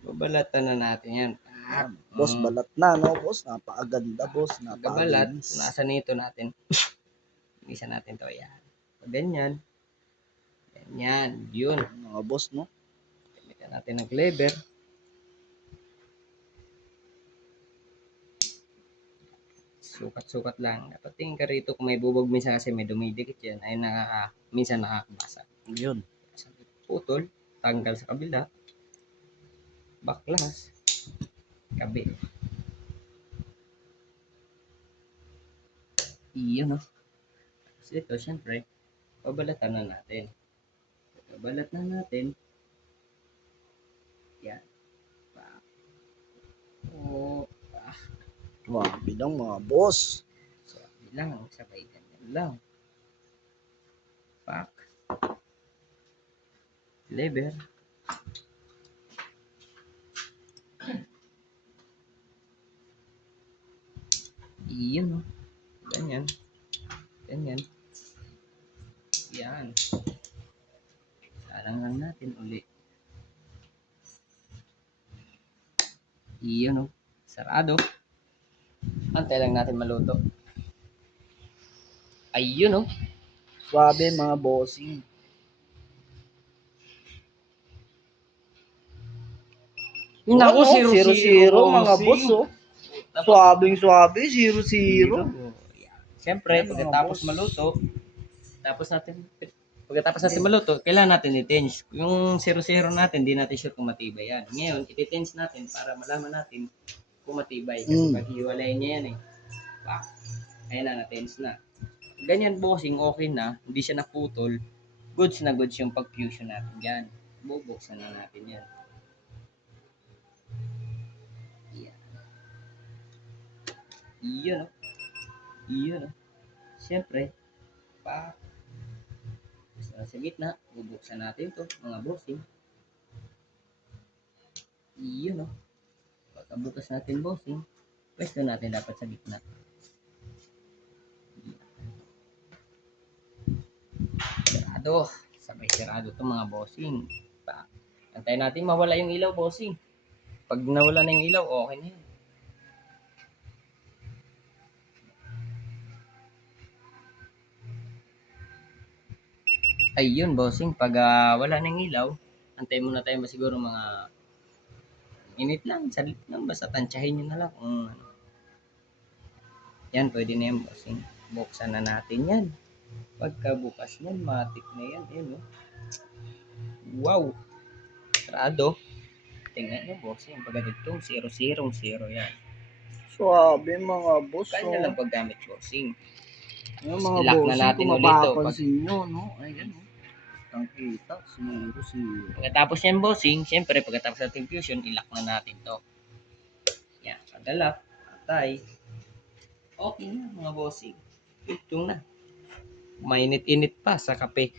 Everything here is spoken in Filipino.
Babalatan na natin yan. Yan. Boss, balat na, no, boss? Napakaganda, boss. Pagkabalat, Napakalinis. nasa nito natin. Isa natin to, yan. Ganyan. Ganyan. Yun. Mga boss, no? Gamitan natin ng clever. Sukat-sukat lang. Dapat tingin ka rito kung may bubog minsan kasi may dumidikit yan ay minsan nakakabasa. Yun. Putol, tanggal sa kabila, baklas, kabi. Iyon, no? Kasi ito, syempre, babalatan na natin. Babalat na natin. Yan. Oh, Grabe lang, mga boss. so, lang, sabay ganyan lang. Pak. Lever. Iyon, no? Ganyan. Ganyan. Yan. Sarang lang natin uli. Iyon, no? Sarado. Antay lang natin maluto. Ayun, no? Swabe, mga bossing. Naku, Zero, zero, mga boss, oh. Swabing swabe, 0-0. Siyempre, Yan, mga pagkatapos boss. maluto, pagkatapos natin maluto, kailangan natin i-tense. Yung 0-0 natin, di natin sure kung matibay yan. Ngayon, iti-tense natin para malaman natin kung matibay. Kasi pag hiwalay niya yan eh. Pak. Ayan na, na-tense na. Ganyan bossing, okay na. Hindi siya naputol. Goods na goods yung pag-fusion natin yan. Bubuksan na natin yan. Yan. Iyon, no? Iyon, no? Siyempre, pa sa gitna, bubuksan natin to mga bossing. Iyon, no? Pagkabukas natin bossing, pwesto natin dapat sa gitna. Sirado. Sabay sirado to mga bossing. Antayin natin mawala yung ilaw bossing. Pag nawala na yung ilaw, okay na yan. Ayun bossing, pag wala na yung ilaw, antayin muna tayo siguro mga minute lang, salit lang, basta tansyahin nyo na lang kung ano. Yan, pwede na yan bossing. Buksan na natin yan. Pagkabukas niyan, matik na yan. Ayun, no? Wow! Sarado. Tingnan nyo bossing, pagkadugtong 0-0 yan. Swabe, mga boss, Kanya lang paggamit bossing. Yung mga Ilock na bossing, natin kung ulit to. mapapansin nyo, no? Ayan, no? Tangkita, 0-0. Pagkatapos yan bossing, syempre pagkatapos natin fusion, ilock na natin to. Yan, pagka-lock, patay. Okay na mga bossing. Ito na. Mainit-init pa sa kape.